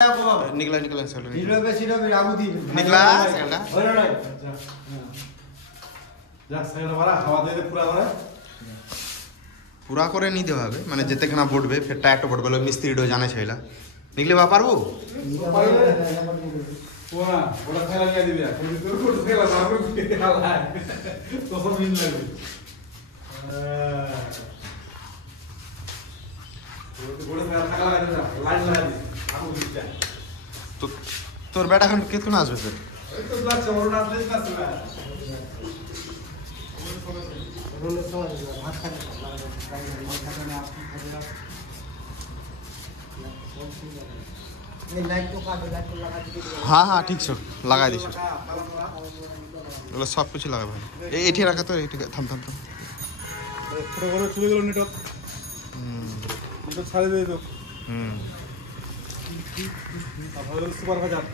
निकला निकला चलो निकला सेकंडा যা সেটা বাড়া হাওয়া দিয়ে পুরা করে পুরা করে নি দেওয়া হবে মানে যেতেখানা বটবে ফের টায়ারটা বটবে মিস্ত্রিটো জানে ছাইলা নিকলে বা পারবো ওরা ওরা খেলা নিয়ে দিবি তুমি তোর কোট খেলা মারবো কি খেলা তো সব মিল লাগবে ওরে খেলা খেলা লাগে না লাইন লাগা দি আপু দিটা তো তোর বেটা এখন কেতক্ষণ আসবে স্যার এই তো লাগছে ওর না আসলে না স্যার हाँ हाँ ठीक सर लगा दी सर सब कुछ लगा भाई ये रखा तो थम थम थम चले गलो नेट ছাড়ে দিয়ে তো সুপার বাজার